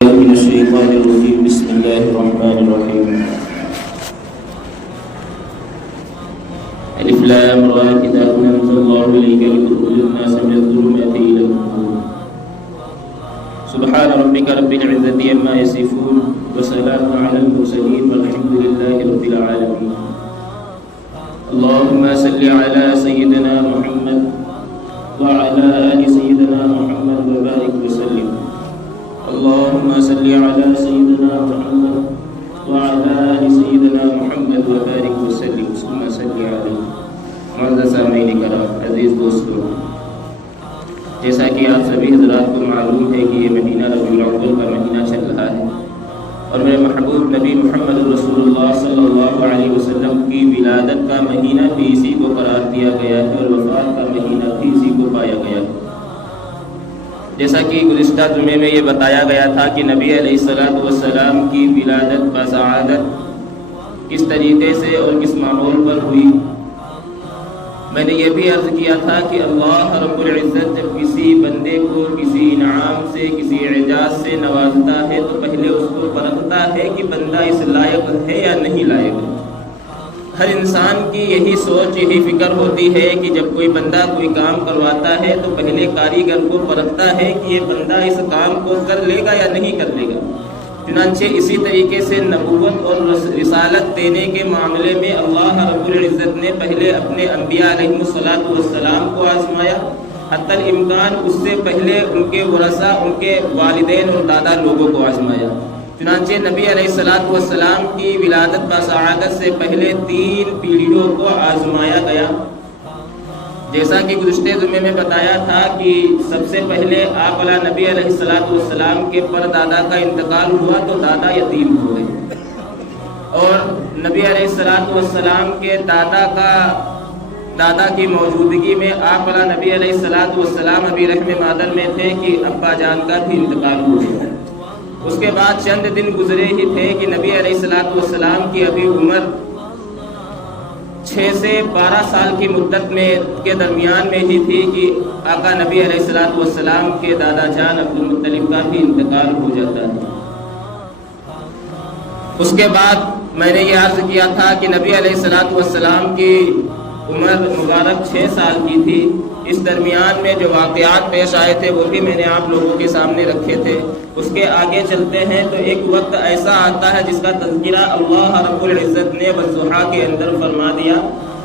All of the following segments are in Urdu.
من الشيطان الرجيم. بسم الله الرحمن الرحيم. ألف لام را كتاب أنزل الله إليك لتخرج الناس من الظلمات إلى النور. سبحان ربك رب العزة عما يصفون وسلام على المرسلين والحمد لله رب العالمين. اللهم صل على سيدنا محمد وعلى آل سيدنا محمد وبارك وسلم. اللهم صل على سيدنا محمد وعلى آل سيدنا محمد وبارك وسلم. ثم صل علیہ. معزز سامعین کرام، عزیز دوستو، جیسا کہ آپ سبھی حضرات کو معلوم ہے کہ یہ مہینہ ربیع الاول کا مہینہ چل رہا ہے اور میرے محبوب نبی محمد رسول اللہ صلی اللہ علیہ وسلم کی ولادت کا مہینہ بھی اسی کو قرار دیا گیا ہے اور وفات کا مہینہ بھی اسی کو پایا گیا ہے. جیسا کہ گزشتہ جمعے میں یہ بتایا گیا تھا کہ نبی علیہ السلام کی ولادت بسعادت کس طریقے سے اور کس ماحول پر ہوئی. میں نے یہ بھی عرض کیا تھا کہ اللہ رب العزت جب کسی بندے کو کسی انعام سے کسی اعجاز سے نوازتا ہے تو پہلے اس کو پرکھتا ہے کہ بندہ اس لائق ہے یا نہیں لائق ہے. ہر انسان کی یہی سوچ یہی فکر ہوتی ہے کہ جب کوئی بندہ کوئی کام کرواتا ہے تو پہلے کاریگر کو پرکھتا ہے کہ یہ بندہ اس کام کو کر لے گا یا نہیں کر لے گا. چنانچہ اسی طریقے سے نبوت اور رسالت دینے کے معاملے میں اللہ رب العزت نے پہلے اپنے انبیاء علیہ السلام کو آزمایا، حتی الامکان اس سے پہلے ان کے ورثہ، ان کے والدین اور دادا لوگوں کو آزمایا. چنانچہ نبی علیہ السلام کی ولادت بسعادت سے پہلے 3 پیڑھیوں کو آزمایا گیا. جیسا کہ گزشتہ جمعے میں بتایا تھا کہ سب سے پہلے آپ علیہ نبی علیہ السلام کے پر دادا کا انتقال ہوا تو دادا یتیم ہو گئے اور نبی علیہ السلام کے دادا کی موجودگی میں آپ علیہ نبی علیہ السلام ابھی رحم مادر میں تھے کہ ابا جان کا بھی انتقال ہو گیا. اس کے بعد چند دن گزرے ہی تھے کہ نبی علیہ السلام کی ابھی عمر 6 سے 12 سال کی مدت میں کے درمیان میں ہی تھی کہ آقا نبی علیہ السلام کے دادا جان عبدالمطلب کا بھی انتقال ہو جاتا ہے. اس کے بعد میں نے یہ عرض کیا تھا کہ نبی علیہ السلام کی عمر مبارک 6 سال کی تھی. اس درمیان میں جو واقعات پیش آئے تھے وہ بھی میں نے آپ لوگوں کے سامنے رکھے تھے. اس کے آگے چلتے ہیں تو ایک وقت ایسا آتا ہے جس کا تذکرہ اللہ رب العزت نے والضحیٰ کے اندر فرما دیا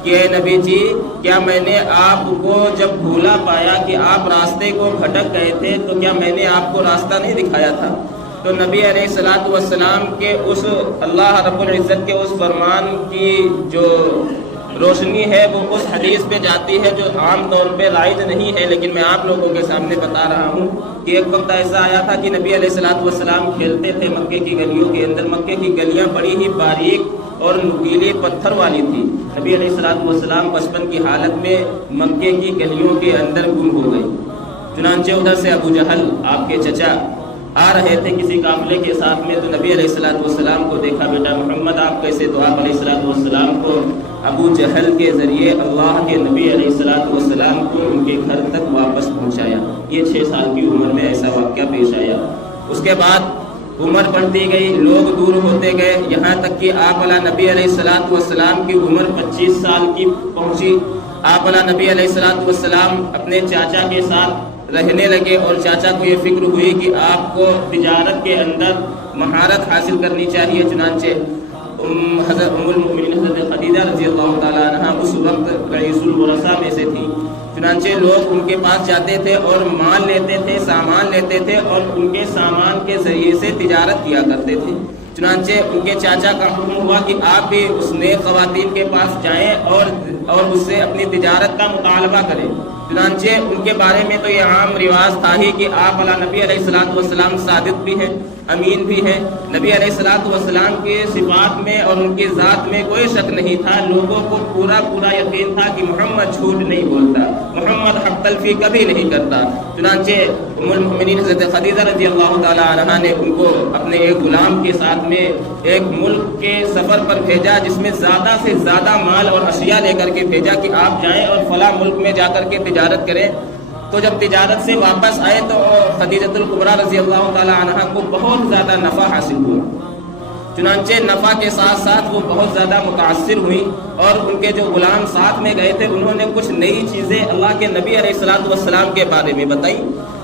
کہ اے نبی جی، کیا میں نے آپ کو جب بھولا پایا کہ آپ راستے کو بھٹک گئے تھے تو کیا میں نے آپ کو راستہ نہیں دکھایا تھا؟ تو نبی علیہ السلام کے اس اللہ رب العزت کے اس فرمان کی جو روشنی ہے وہ اس حدیث پہ جاتی ہے جو عام طور پہ رائج نہیں ہے، لیکن میں آپ لوگوں کے سامنے بتا رہا ہوں کہ ایک وقت ایسا آیا تھا کہ نبی علیہ السلام کھیلتے تھے مکے کی گلیوں کے اندر. مکے کی گلیاں بڑی ہی باریک اور نکیلے پتھر والی تھی. نبی علیہ السلام بچپن کی حالت میں مکے کی گلیوں کے اندر گم ہو گئے. چنانچہ ادھر سے ابو جہل آپ کے چچا آ رہے تھے کسی قافلے کے ساتھ میں، تو نبی علیہ السلام کو دیکھا، بیٹا محمد آپ کیسے؟ تو آپ علیہ السلام کو ابو جہل کے ذریعے اللہ کے نبی علیہ السلام کو ان کے گھر تک واپس پہنچایا. یہ 6 سال کی عمر میں ایسا واقعہ پیش آیا. اس کے بعد عمر بڑھتی گئی، لوگ دور ہوتے گئے، یہاں تک کہ آپ علیہ نبی علیہ السلام کی عمر 25 سال کی پہنچی. آپ علیہ نبی علیہ السلام اپنے چاچا کے ساتھ رہنے لگے اور چاچا کو یہ فکر ہوئی کہ آپ کو تجارت کے اندر مہارت حاصل کرنی چاہیے. چنانچہ حضرت ام المؤمنین حضرت خدیجہ رضی اللہ تعالیٰ عنہ اس وقت رئیس الورثہ میں سے تھی. چنانچہ لوگ ان کے پاس جاتے تھے اور مال لیتے تھے، سامان لیتے تھے اور ان کے سامان کے ذریعے سے تجارت کیا کرتے تھے. چنانچہ ان کے چاچا کا حکم ہوا کہ آپ بھی اس نیک خواتین کے پاس جائیں اور اس سے اپنی تجارت کا مطالبہ کریں. چنانچہ ان کے بارے میں تو یہ عام رواج تھا ہی کہ آپ علیہ نبی علیہ السلام صادق بھی ہیں، امین بھی ہیں. نبی علیہ السلام کے صفات میں اور ان کی ذات میں کوئی شک نہیں تھا. لوگوں کو پورا یقین تھا کہ محمد جھوٹ نہیں بولتا، محمد حق تلفی کبھی نہیں کرتا. چنانچہ ام المؤمنین حضرت خدیجہ رضی اللہ تعالیٰ عنہا نے ان کو اپنے ایک غلام کے ساتھ میں ایک ملک کے سفر پر بھیجا جس میں زیادہ سے زیادہ مال اور اشیاء لے کر کے بھیجا کہ آپ جائیں اور فلاں ملک میں جا کر کے تجارت کریں. تو جب تجارت سے واپس آئے تو خدیجۃ الکبریٰ رضی اللہ تعالی عنہا کو بہت زیادہ نفع حاصل ہوا، چنانچہ نفع کے ساتھ ساتھ وہ بہت زیادہ متاثر ہوئی، اور ان کے جو غلام ساتھ میں گئے تھے انہوں نے کچھ نئی چیزیں اللہ کے نبی علیہ الصلوۃ والسلام کے بارے میں بتائی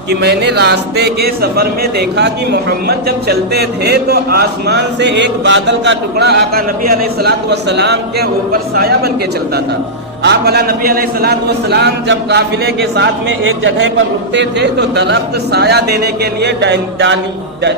کہ میں نے راستے کے سفر میں دیکھا کہ محمد جب چلتے تھے تو آسمان سے ایک بادل کا ٹکڑا آقا نبی علیہ الصلوۃ والسلام کے اوپر سایہ بن کے چلتا تھا۔ آپ علیہ نبی علیہ الصلوۃ والسلام جب قافلے کے ساتھ میں ایک جگہ پر رکتے تھے تو درخت سایہ دینے کے لیے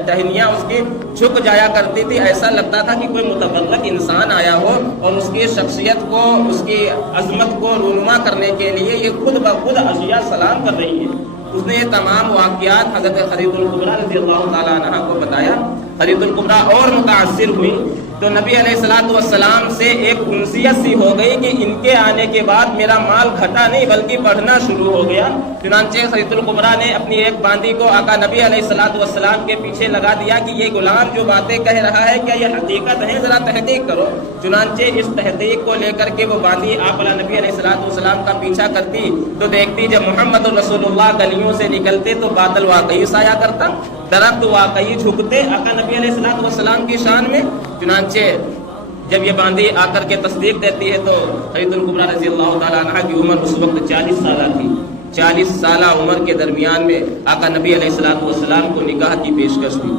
ٹہنیاں اس کی جھک جایا کرتی تھی، ایسا لگتا تھا کہ کوئی متبرک انسان آیا ہو اور اس کی شخصیت کو، اس کی عظمت کو رونما کرنے کے لیے یہ خود بخود اشیاء سلام کر رہی ہے۔ اس نے یہ تمام واقعات حضرت خدیجۃ الکبریٰ رضی اللہ تعالیٰ عنہا کو بتایا۔ خدیجۃ الکبریٰ اور متاثر ہوئی تو نبی علیہ الصلوۃ والسلام سے ایک انسیت سی ہو گئی کہ ان کے آنے کے بعد میرا مال گھٹا نہیں بلکہ بڑھنا شروع ہو گیا۔ چنانچہ خدیجۃ الکبریٰ نے اپنی ایک باندی کو آقا نبی علیہ الصلوۃ والسلام کے پیچھے لگا دیا کہ یہ غلام جو باتیں کہہ رہا ہے کیا یہ حقیقت ہے، ذرا تحقیق کرو۔ چنانچہ اس تحقیق کو لے کر کے وہ باندی آپ علیہ نبی علیہ الصلوۃ والسلام کا پیچھا کرتی تو دیکھتی جب محمد رسول اللہ گلیوں سے نکلتے تو بادل واقعی سایہ کرتا، درخت واقعی جھکتے آقا نبی علیہ الصلوۃ والسلام کی شان میں۔ چنانچہ جب یہ باندی آ کر کے تصدیق دیتی ہے تو خدیجۃ الکبریٰ رضی اللہ تعالیٰ عنہا کی عمر اس وقت 40 سالہ تھی۔ 40 سالہ عمر کے درمیان میں آقا نبی علیہ الصلوۃ والسلام کو نکاح کی پیشکش ہوئی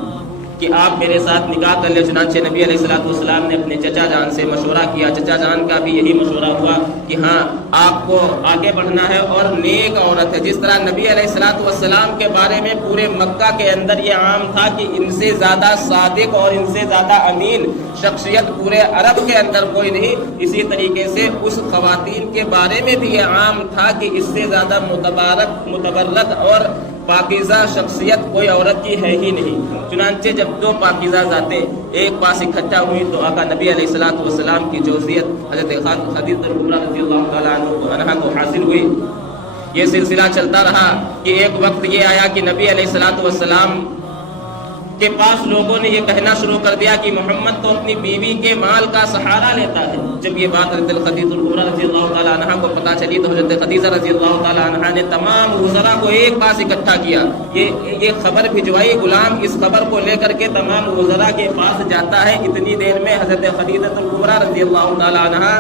کہ آپ میرے ساتھ نکاح کر لیں۔ چنانچہ نبی علیہ الصلوۃ والسلام نے اپنے چچا جان سے مشورہ کیا، چچا جان کا بھی یہی مشورہ ہوا کہ ہاں آپ کو آگے بڑھنا ہے اور نیک عورت ہے۔ جس طرح نبی علیہ الصلوۃ والسلام کے بارے میں پورے مکہ کے اندر یہ عام تھا کہ ان سے زیادہ صادق اور ان سے زیادہ امین شخصیت پورے عرب کے اندر کوئی نہیں، اسی طریقے سے اس خواتین کے بارے میں بھی یہ عام تھا کہ اس سے زیادہ متبرک اور پاکیزہ شخصیت کوئی عورت کی ہے ہی نہیں۔ چنانچہ جب دو پاکیزہ ذاتیں ایک پاس اکٹھا ہوئی تو آقا نبی علیہ الصلوۃ والسلام کی جوزیت حضرت خدیجۃ الکبریٰ رضی اللہ تعالیٰ عنہا کو حاصل ہوئی۔ یہ سلسلہ چلتا رہا کہ ایک وقت یہ آیا کہ نبی علیہ الصلوۃ والسلام کے پاس لوگوں نے یہ کہنا شروع کر دیا کہ محمد تو اپنی بیوی کے مال کا سہارا لیتا ہے۔ جب یہ بات حضرت خدیجۃ الکبریٰ رضی اللہ تعالیٰ عنہا کو پتہ چلی تو حضرت خدیجہ رضی اللہ تعالیٰ عنہا نے تمام وزراء کو ایک پاس اکٹھا کیا، یہ خبر بھجوائی۔ غلام اس خبر کو لے کر کے تمام وزراء کے پاس جاتا ہے۔ اتنی دیر میں حضرت خدیجہ الکبریٰ رضی اللہ تعالیٰ عنہا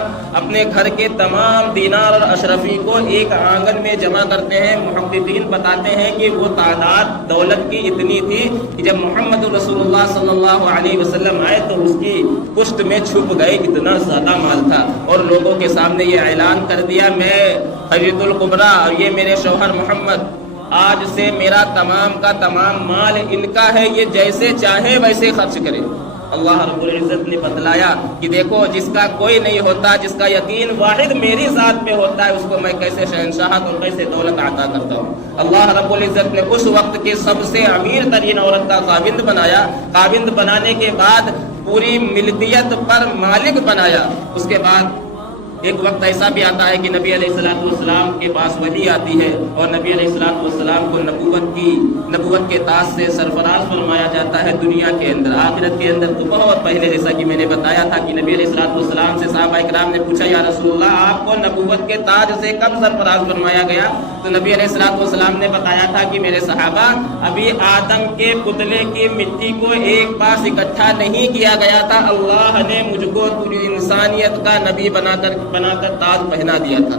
اپنے گھر کے تمام دینار اور اشرفی کو ایک آنگن میں جمع کرتے ہیں۔ محققین بتاتے ہیں کہ وہ تعداد دولت کی اتنی تھی کہ جب محمد رسول اللہ صلی اللہ علیہ وسلم آئے تو اس کی پشت میں چھپ گئے، اتنا زیادہ مال تھا، اور لوگوں کے سامنے یہ اعلان کر دیا میں خدیجۃ الکبریٰ اور یہ میرے شوہر محمد، آج سے میرا تمام کا تمام مال ان کا ہے، یہ جیسے چاہے ویسے خرچ کرے۔ اللہ رب العزت نے بتلایا کہ دیکھو جس کا کوئی نہیں ہوتا، جس کا یقین واحد میری ذات پہ ہوتا ہے، اس کو میں کیسے شہنشاہت اور کیسے دولت عطا کرتا ہوں۔ اللہ رب العزت نے اس وقت کی سب سے امیر ترین عورت کا خاوند بنایا، خاوند بنانے کے بعد پوری ملکیت پر مالک بنایا۔ اس کے بعد ایک وقت ایسا بھی آتا ہے کہ نبی علیہ الصلوۃ والسلام کے پاس وحی آتی ہے اور نبی علیہ الصلوۃ والسلام کو نبوت کے تاج سے سرفراز فرمایا جاتا ہے دنیا کے اندر۔ آخرت کے اندر تو بہت پہلے، جیسا کہ میں نے بتایا تھا کہ نبی علیہ الصلوۃ والسلام سے صحابہ اکرام نے پوچھا یا رسول اللہ آپ کو نبوت کے تاج سے کب سرفراز فرمایا گیا؟ تو نبی علیہ الصلوۃ والسلام نے بتایا تھا کہ میرے صحابہ ابھی آدم کے پتلے کی مٹی کو ایک پاس اکٹھا نہیں کیا گیا تھا، اللہ نے مجھ کو پوری انسانیت کا نبی بنا کر تاج پہنا دیا تھا۔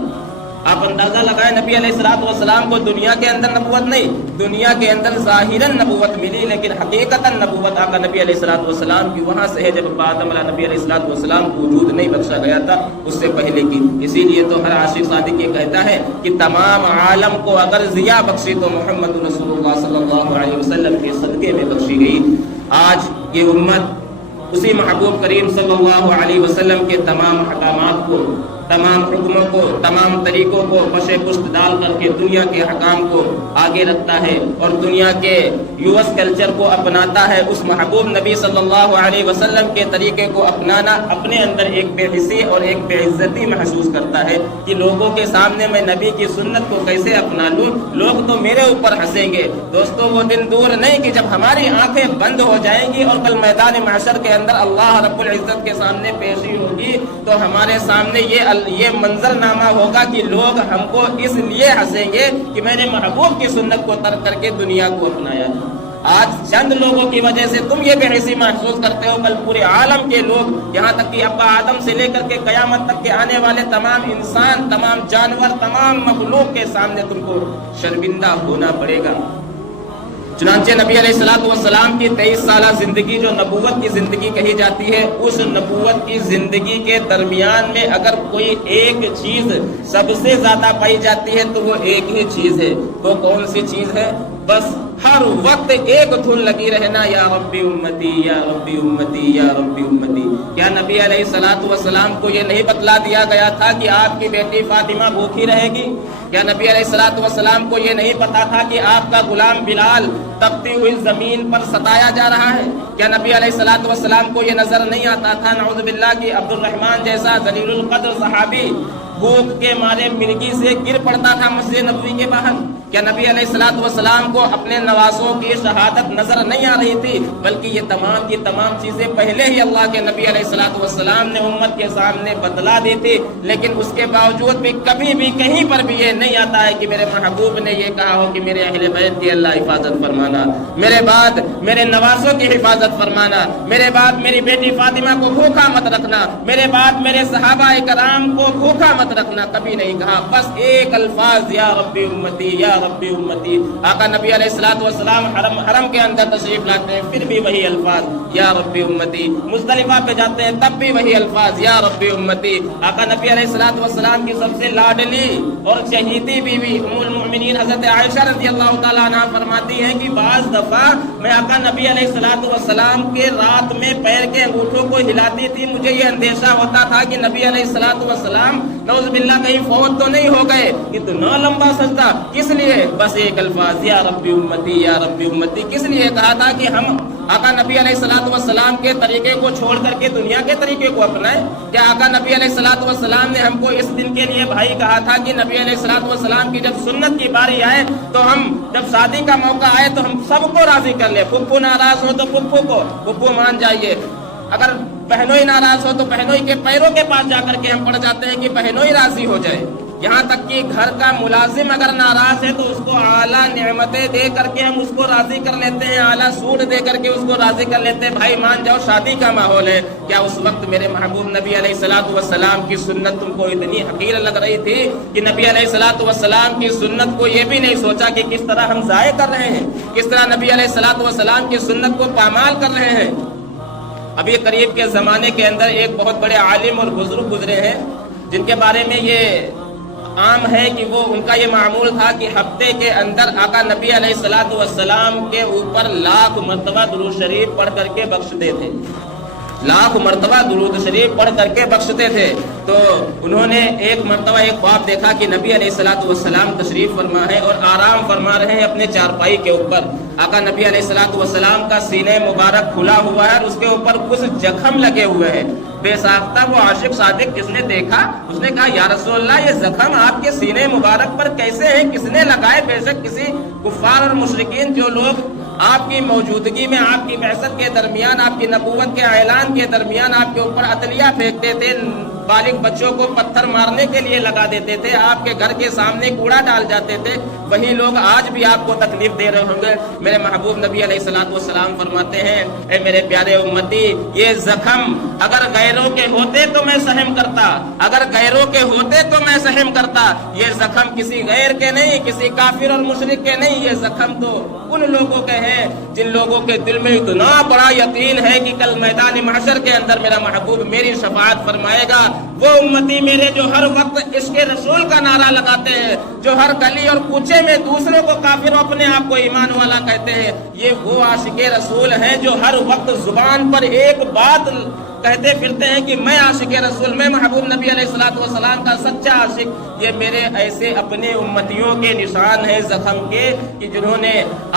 آپ اندازہ لگائیں نبی علیہ الصلوۃ والسلام کو دنیا کے اندر نبوت نہیں، دنیا کے اندر ظاہراً نبوت ملی لیکن حقیقتاً نبوت آقا نبی علیہ الصلوۃ والسلام کی وہاں سے ہے جب آدم علیہ نبی علیہ الصلوۃ والسلام کو وجود نہیں بخشا گیا تھا، اس سے پہلے کی۔ اسی لیے تو ہر عاشق صادق یہ کہتا ہے کہ تمام عالم کو اگر ضیاء بخشی تو محمد رسول اللہ صلی اللہ علیہ وسلم کے صدقے میں بخشی گئی۔ آج یہ امت اسی محبوب کریم صلی اللہ علیہ وسلم کے تمام احکامات کو، تمام حکموں کو، تمام طریقوں کو پش پشت ڈال کر کے دنیا کے حکام کو آگے رکھتا ہے اور دنیا کے یوس کلچر کو اپناتا ہے۔ اس محبوب نبی صلی اللہ علیہ وسلم کے طریقے کو اپنانا اپنے اندر ایک بے حسی اور ایک بے عزتی محسوس کرتا ہے کہ لوگوں کے سامنے میں نبی کی سنت کو کیسے اپنا لوں، لوگ تو میرے اوپر ہنسیں گے۔ دوستو وہ دن دور نہیں کہ جب ہماری آنکھیں بند ہو جائیں گی اور کل میدان محشر کے اندر اللہ رب العزت کے سامنے پیشی ہوگی تو ہمارے سامنے یہ یہ منظر نامہ ہوگا کہ لوگ ہم کو اس لیے ہنسیں گے کہ میں نے محبوب کی سنت کو ترک کر کے دنیا کو اپنایا ہے۔ آج چند لوگوں کی وجہ سے تم یہ بے حسی محسوس کرتے ہو، کل پورے عالم کے لوگ، یہاں تک کہ ابا آدم سے لے کر کے قیامت تک کے آنے والے تمام انسان، تمام جانور، تمام مخلوق کے سامنے تم کو شرمندہ ہونا پڑے گا۔ چنانچہ نبی علیہ السلام کی 23 سالہ زندگی جو نبوت کی زندگی کہی جاتی ہے، اس نبوت کی زندگی کے درمیان میں اگر کوئی ایک چیز سب سے زیادہ پائی جاتی ہے تو وہ ایک ہی چیز ہے۔ وہ کون سی چیز ہے؟ بس ہر وقت ایک دھن لگی رہنا، یا ربی امتی یا ربی امتی یا ربی امتی۔ کیا نبی علیہ السلام کو یہ نہیں بتلا دیا گیا تھا کہ آپ کی بیٹی فاطمہ بھوکی رہے گی؟ کیا نبی علیہ السلام کو یہ نہیں پتا تھا کہ آپ کا غلام بلال تپتی ہوئی زمین پر ستایا جا رہا ہے؟ کیا نبی علیہ السلام کو یہ نظر نہیں آتا تھا نعوذ باللہ کہ عبد الرحمن جیسا ذلیل القدر صحابی بھوک کے مارے مرگی سے گر پڑتا تھا مسجد نبوی کے باہر؟ کیا نبی علیہ السلام کو اپنے نواسوں کی شہادت نظر نہیں آ رہی تھی؟ بلکہ یہ تمام کی تمام چیزیں پہلے ہی اللہ کے نبی علیہ السلام نے امت کے سامنے بتلا دی تھی، لیکن اس کے باوجود بھی کبھی بھی کہیں پر بھی یہ نہیں آتا ہے کہ میرے محبوب نے یہ کہا ہو کہ میرے اہل بیت کی اللہ حفاظت فرمانا، میرے بعد میرے نواسوں کی حفاظت فرمانا، میرے بعد میری بیٹی فاطمہ کو بھوکا مت رکھنا، میرے بعد میرے صحابہ کرام کو بھوکا مت رکھنا، کبھی نہیں کہا۔ بس ایک الفاظ، یا ربی امتی یا ربی امتی۔ آقا نبی علیہ السلام حرم کے اندر تشریف لاتے ہیں، پھر بھی وہی الفاظ، یا ربی امتی۔ مزدلفہ پہ جاتے ہیں، تب بھی وہی الفاظ، یا ربی امتی۔ آقا نبی علیہ السلام کی سب سے لاڈلی اور چہیتی بیوی ام المؤمنین حضرت عائشہ رضی اللہ تعالیٰ عنہ فرماتی ہیں کہ بعض دفعہ میں آقا نبی علیہ السلام کے رات میں پیر کے انگوٹھوں کو ہلاتی تھی، مجھے یہ اندیشہ ہوتا تھا کہ نبی علیہ السلام نعوذ باللہ کہیں فوت تو نہیں ہو گئے۔ اتنا لمبا سجدہ کس لیے؟ بس ایک الفاظ، یا ربی امتی یا ربی امتی۔ کس لیے کہا تھا کہ ہم آقا نبی علیہ السلام کے طریقے کو چھوڑ کر کے دنیا کے طریقے کو اپنائیں؟ کیا آقا نبی علیہ السلام نے ہم کو اس دن کے لیے بھائی کہا تھا کہ نبی علیہ السلام کی جب سنت کی باری آئے تو ہم جب شادی کا موقع آئے تو ہم سب کو راضی کر لیں؟ پھپھو ناراض ہو تو پھپھو مان جائیے، اگر بہنوئی ناراض ہو تو بہنوئی کے پیروں کے پاس جا کر کے ہم پڑ جاتے ہیں کہ بہنوئی راضی ہو جائے۔ یہاں تک کہ گھر کا ملازم اگر ناراض ہے تو اس کو اعلیٰ نعمتیں دے کر کے ہم اس کو راضی کر لیتے ہیں، اعلیٰ سوٹ دے کر کے اس کو راضی کر لیتے ہیں، بھائی مان جاؤ شادی کا ماحول ہے۔ کیا اس وقت میرے محبوب نبی علیہ السلام کی سنت تم کو اتنی حقیر لگ رہی تھی کہ نبی علیہ السلام کی سنت کو یہ بھی نہیں سوچا کہ کس طرح ہم ضائع کر رہے ہیں، کس طرح نبی علیہ السلام کی سنت کو پامال کر رہے ہیں؟ ابھی قریب کے زمانے کے اندر ایک بہت بڑے عالم اور بزرگ گزرے ہیں جن کے بارے میں یہ عام ہے کہ وہ ان کا یہ معمول تھا کہ ہفتے کے اندر آقا نبی علیہ السلام کے اوپر 1,00,000 مرتبہ درود شریف پڑھ کر کے بخشتے تھے، 1,00,000 مرتبہ درود شریف پڑھ کر کے بخشتے تھے۔ تو انہوں نے ایک مرتبہ ایک خواب دیکھا کہ نبی علیہ السلام تشریف فرما ہے اور آرام فرما رہے ہیں اپنے چارپائی کے اوپر۔ آقا نبی علیہ السلام کا سینہ مبارک کھلا ہوا ہے اور اس کے اوپر کچھ زخم لگے ہوئے ہیں۔ بے ساختہ وہ عاشق صادق جس نے دیکھا اس نے کہا یا رسول اللہ یہ زخم آپ کے سینے مبارک پر کیسے ہیں، کس نے لگائے؟ بے شک کسی کفار اور مشرکین جو لوگ آپ کی موجودگی میں، آپ کی بعثت کے درمیان، آپ کی نبوت کے اعلان کے درمیان آپ کے اوپر عطلیہ پھینکتے تھے، بالغ بچوں کو پتھر مارنے کے لیے لگا دیتے تھے، آپ کے گھر کے سامنے کوڑا ڈال جاتے تھے، وہی لوگ آج بھی آپ کو تکلیف دے رہے ہوں گے۔ میرے محبوب نبی علیہ السلام فرماتے ہیں اے میرے پیارے امتی، یہ زخم اگر غیروں کے ہوتے تو میں سہم کرتا، اگر غیروں کے ہوتے تو میں سہم کرتا، یہ زخم کسی غیر کے نہیں، کسی کافر اور مشرک کے نہیں، یہ زخم تو ان لوگوں کے ہیں جن لوگوں کے دل میں اتنا بڑا یقین ہے کہ کل میدان محشر کے اندر میرا محبوب میری شفاعت فرمائے گا۔ وہ امتی میرے جو ہر وقت عشق رسول کا نعرہ لگاتے ہیں، جو ہر گلی اور کوچے میں دوسروں کو کافر اور اپنے آپ کو ایمان والا کہتے ہیں، یہ وہ عاشق رسول ہیں جو ہر وقت زبان پر ایک بات کہتے پھرتے ہیں کہ میں عاشق رسول، میں محبوب نبی علیہ السلام کا سچا عاشق۔ یہ میرے ایسے اپنے امتیوں کے نشان ہیں زخم کے کہ جنہوں نے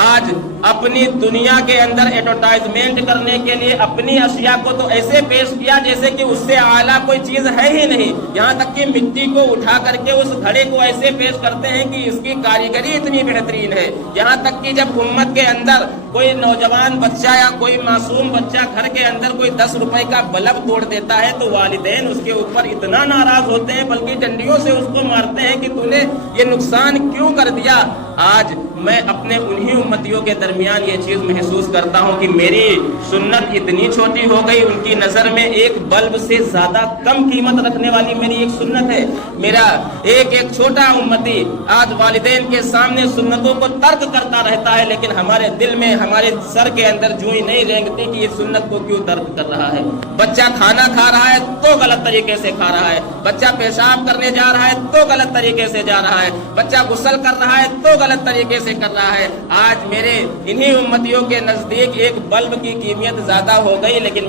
آج اپنی دنیا کے اندر ایڈورٹائزمنٹ کرنے کے لیے اپنی اشیاء کو تو ایسے پیش کیا جیسے کہ اس سے اعلیٰ کوئی چیز ہے ہی نہیں. یہاں تک کہ مٹی کو اٹھا کر کے اس گھڑے کو ایسے پیش کرتے ہیں کہ اس کی کاریگری اتنی بہترین ہے. یہاں تک کہ جب امت کے اندر کوئی نوجوان بچہ یا کوئی معصوم بچہ گھر کے اندر کوئی 10 روپے کا بلب توڑ دیتا ہے تو والدین اس کے اوپر اتنا ناراض ہوتے ہیں بلکہ ڈنڈیوں سے اس کو مارتے ہیں کہ تو نے یہ نقصان کیوں کر دیا. آج میں اپنے انہی امتیوں کے درمیان یہ چیز محسوس کرتا ہوں کہ میری سنت اتنی چھوٹی ہو گئی, ان کی نظر میں ایک بلب سے زیادہ کم قیمت رکھنے والی میری ایک سنت ہے. میرا ایک چھوٹا امتی آج والدین کے سامنے سنتوں کو ترک کرتا رہتا ہے, لیکن ہمارے دل میں, ہمارے سر کے اندر جوئی نہیں رینگتی کہ یہ سنت کو کیوں ترک کر رہا ہے. بچہ کھانا کھا رہا ہے تو غلط طریقے سے کھا رہا ہے, بچہ پیشاب کرنے جا رہا ہے تو غلط طریقے سے جا رہا ہے, بچہ غسل کر رہا ہے تو غلط طریقے سے کر رہا ہے. آج میرے انہی امتیوں کے نزدیک ایک بلب کی قیمت زیادہ ہو گئی, لیکن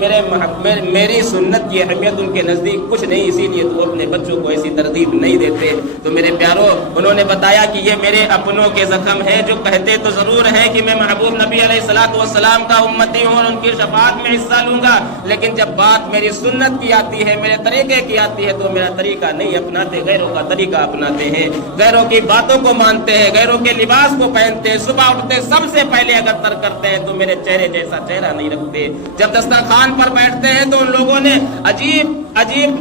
میری سنت کی اہمیت ان کے نزدیک کچھ نہیں, اسی لیے تو اپنے بچوں کو ایسی ترغیب نہیں دیتے. تو میرے پیاروں, انہوں نے بتایا کہ یہ میرے اپنوں کے زخم ہے, جو کہتے تو ضرور ہے کہ میں محبوب نبی علیہ الصلوۃ والسلام کا امتی ہوں اور ان کی شفاعت میں حصہ لوں گا, لیکن جب بات میری سنت کی آتی ہے, میرے طریقے کی آتی ہے, تو میرا طریقہ نہیں اپناتے, غیروں کا طریقہ اپناتے ہیں, غیروں کی باتوں کو مانتے ہیں, غیروں کے لباس کو پہنتے ہیں, صبح اٹھتے سب سے پہلے اگر تر کرتے ہیں تو میرے چہرے جیسا چہرہ نہیں رکھتے. جب دسترخوان پر بیٹھتے ہیں تو ان لوگوں نے عجیب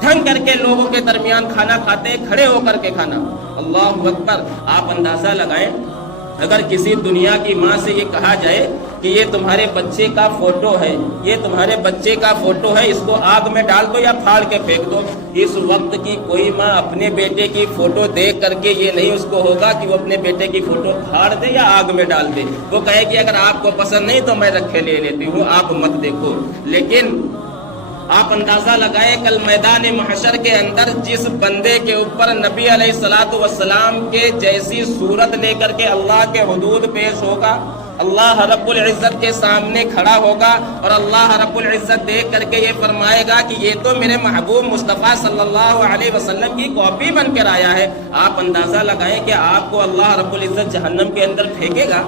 ڈھنگ کر کے لوگوں کے درمیان کھانا کھاتے ہیں, کھڑے ہو کر کے کھانا. اللہ اکبر. آپ اندازہ لگائیں, اگر کسی دنیا کی ماں سے یہ کہا جائے کہ یہ تمہارے بچے کا فوٹو ہے, یہ تمہارے بچے کا فوٹو ہے, اس کو آگ میں ڈال دو یا پھاڑ کے پھینک دو, اس وقت کی کوئی ماں اپنے بیٹے کی فوٹو دیکھ کر کے یہ نہیں اس کو ہوگا کہ وہ اپنے بیٹے کی فوٹو پھاڑ دے یا آگ میں ڈال دے. وہ کہے کہ اگر آپ کو پسند نہیں تو میں رکھے لے لیتی ہوں, آپ مت دیکھو. لیکن آپ اندازہ لگائیں, کل میدان محشر کے اندر جس بندے کے اوپر نبی علیہ الصلوۃ والسلام کے جیسی صورت لے کر کے اللہ کے حدود پیش ہوگا, اللہ رب العزت کے سامنے کھڑا ہوگا اور اللہ رب العزت دیکھ کر کے یہ فرمائے گا کہ یہ تو میرے محبوب مصطفیٰ صلی اللہ علیہ وسلم کی کاپی بن کر آیا ہے. آپ اندازہ لگائیں کہ آپ کو اللہ رب العزت جہنم کے اندر پھینکے گا.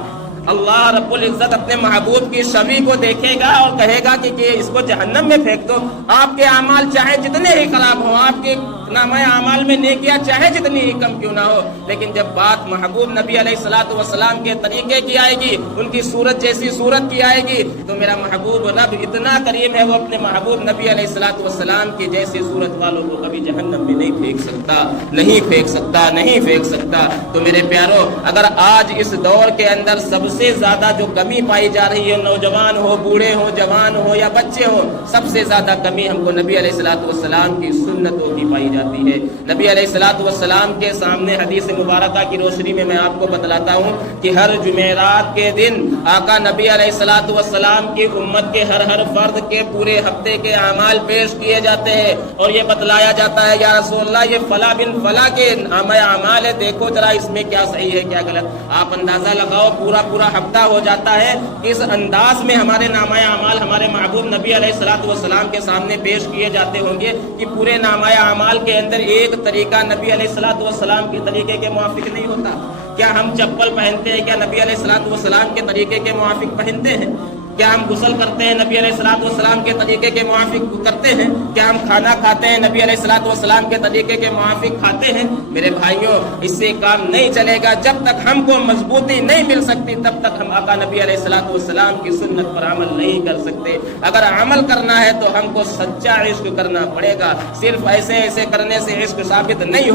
اللہ رب العزت اپنے محبوب کی شبیہ کو دیکھے گا اور کہے گا کہ اس کو جہنم میں پھینک دو. آپ کے اعمال چاہے جتنے ہی خراب ہوں, آپ کے نامہ اعمال میں نیکیاں چاہے جتنی ہی کم کیوں نہ ہو, لیکن جب بات محبوب نبی علیہ الصلوۃ والسلام کے طریقے کی آئے گی, ان کی صورت جیسی صورت کی آئے گی, تو میرا محبوب رب اتنا کریم ہے, وہ اپنے محبوب نبی علیہ الصلوۃ والسلام کی جیسی صورت والوں کو کبھی جہنم میں نہیں پھینک سکتا, نہیں پھینک سکتا, نہیں پھینک سکتا. تو میرے پیاروں, اگر آج اس دور کے اندر سب سے زیادہ جو کمی پائی جا رہی ہے, نوجوان ہو, بوڑھے ہو, جوان ہو یا بچے ہو, سب سے زیادہ کمی ہم کو نبی علیہ الصلوۃ والسلام کی سنتوں کی پائی جاتی ہے. نبی علیہ الصلوۃ والسلام کے سامنے حدیث مبارکہ کی روشنی میں آپ کو بتلاتا ہوں کہ ہر جمعرات کے دن آقا نبی علیہ الصلوۃ والسلام کی امت کے ہر فرد کے پورے ہفتے کے اعمال پیش کیے جاتے ہیں اور یہ بتلایا جاتا ہے, یا رسول اللہ یہ فلاں بن فلاں کے اعمال ہے, دیکھو ذرا اس میں کیا صحیح ہے کیا غلط. آپ اندازہ لگاؤ, پورا ہفتہ ہو جاتا ہے. اس انداز میں ہمارے نامہ اعمال ہمارے محبوب نبی علیہ الصلوۃ والسلام کے سامنے پیش کیے جاتے ہوں گے کہ پورے نامہ اعمال کے اندر ایک طریقہ نبی علیہ الصلوۃ والسلام کے طریقے کے موافق نہیں ہوتا. کیا ہم چپل پہنتے ہیں, کیا نبی علیہ الصلوۃ والسلام کے طریقے کے موافق پہنتے ہیں؟ کیا ہم غسل کرتے ہیں نبی علیہ الصلوۃ والسلام کے طریقے کے موافق کرتے ہیں؟ کیا ہم کھانا کھاتے ہیں نبی علیہ الصلوۃ والسلام کے طریقے کے موافق کھاتے ہیں؟ میرے بھائیوں, اس سے کام نہیں چلے گا. جب تک ہم کو مضبوطی نہیں مل سکتی تب تک ہم آقا نبی علیہ الصلوۃ والسلام کی سنت پر عمل نہیں کر سکتے. اگر عمل کرنا ہے تو ہم کو سچا عشق کرنا پڑے گا. صرف ایسے کرنے سے عشق ثابت نہیں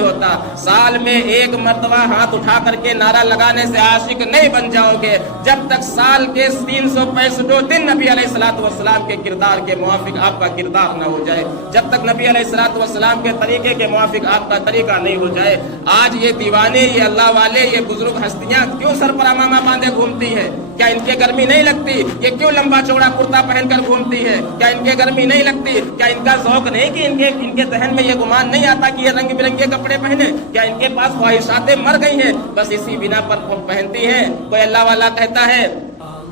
ہوتا. سال میں ایک مرتبہ ہاتھ اٹھا کر کے نعرہ لگانے سے عاشق نہیں بن جاؤ گے. جب تک سال کے 365 دن نبی علیہ الصلوۃ والسلام کے کردار کے موافق آپ کا کردار نہ ہو جائے, جب تک نبی علیہ الصلوۃ والسلام کے طریقے کے موافق آپ کا طریقہ نہیں ہو جائے. آج یہ دیوانے, یہ اللہ والے, یہ بزرگ ہستیاں کیوں سر پر امامہ باندھے گھومتی ہے؟ کیا ان کے گرمی نہیں لگتی؟ یہ کیوں لمبا چوڑا کرتا پہن کر گھومتی ہے؟ کیا ان کے گرمی نہیں لگتی؟ کیا ان کا ذوق نہیں کہ ان کے ذہن میں یہ گمان نہیں آتا کہ یہ رنگ برنگے کپڑے پہنے؟ کیا ان کے پاس خواہشاتیں مر گئی ہیں؟ بس اسی بنا پر پہنتی ہیں. کوئی اللہ والا کہتا ہے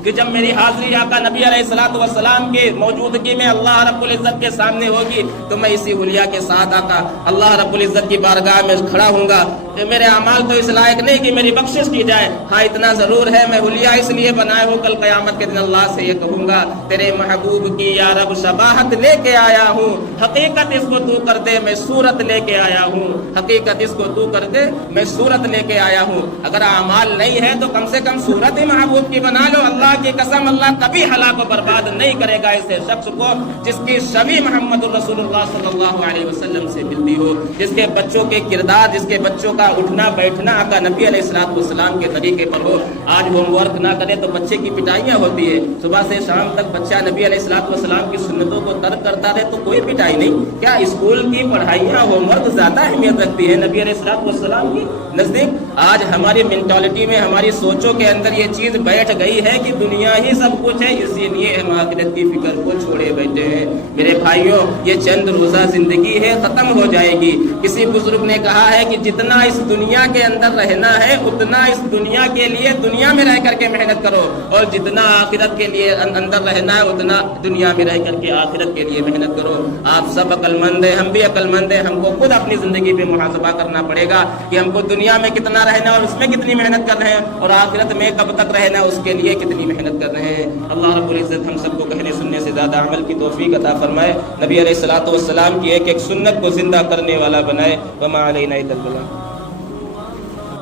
کہ جب میری حاضری آقا نبی علیہ الصلوۃ والسلام کی موجودگی میں اللہ رب العزت کے سامنے ہوگی تو میں اسی حلیہ کے ساتھ آقا اللہ رب العزت کی بارگاہ میں کھڑا ہوں گا. کہ میرے اعمال تو اس لائق نہیں کہ میری بخشش کی جائے، ہاں اتنا ضرور ہے میں حلیہ اس لیے بنائے ہوں، کل قیامت کے دن اللہ سے یہ کہوں گا تیرے محبوب کی یا رب شباہت لے کے آیا ہوں، حقیقت اس کو تو کر دے میں صورت لے کے آیا ہوں، حقیقت اس کو تو کر دے میں صورت لے کے آیا ہوں۔ اگر اعمال نہیں ہے تو کم سے کم صورت ہی محبوب کی بنا لو، اللہ کی قسم اللہ کبھی ہلاک و برباد نہیں کرے گا ایسے شخص کو جس کی شبیہ محمد الرسول اللہ صلی اللہ علیہ وسلم سے ملتی ہو، جس کے بچوں کے کردار، جس کے بچوں کا اٹھنا بیٹھنا آقا نبی علیہ الصلوۃ والسلام کے طریقے پر ہو۔ آج ہوم ورک نہ کرے تو بچے کی پٹائیاں ہوتی ہے، صبح سے شام تک بچہ نبی علیہ الصلوۃ والسلام کی سنتوں کو ترک کرتا رہے تو کوئی پٹائی نہیں۔ کیا اسکول کی پڑھائیاں ہوم ورک زیادہ اہمیت رکھتی ہے نبی علیہ الصلوۃ والسلام کی نزدیک؟ آج ہماری مینٹالٹی میں، ہماری سوچوں کے اندر یہ چیز بیٹھ گئی ہے کہ دنیا ہی سب کچھ ہے، اسی لیے ہم آخرت کی فکر کو چھوڑے بیٹھے ہیں۔ میرے بھائیوں، یہ چند روزہ زندگی ہے، ختم ہو جائے گی۔ کسی بزرگ نے کہا ہے کہ جتنا اس دنیا کے اندر رہنا ہے اتنا اس دنیا کے لیے دنیا میں رہ کر کے محنت کرو، اور جتنا آخرت کے لیے اندر رہنا ہے اتنا دنیا میں رہ کر کے آخرت کے لیے محنت کرو۔ آپ سب عقل مند ہیں، ہم بھی عقل مند ہیں، ہم کو خود اپنی زندگی پہ محاسبہ کرنا پڑے گا کہ ہم کو دنیا میں کتنا رہنا ہے اور اس میں کتنی محنت کر رہے ہیں، اور آخرت میں کب تک رہنا ہے اس کے لیے کتنی محنت کر رہے ہیں۔ اللہ رب العزت ہم سب کو کہنے سننے سے زیادہ عمل کی توفیق عطا فرمائے، نبی علیہ الصلوۃ والسلام کی ایک ایک سنت کو زندہ کرنے والا بنائے۔ وما علینا الا البلاغ۔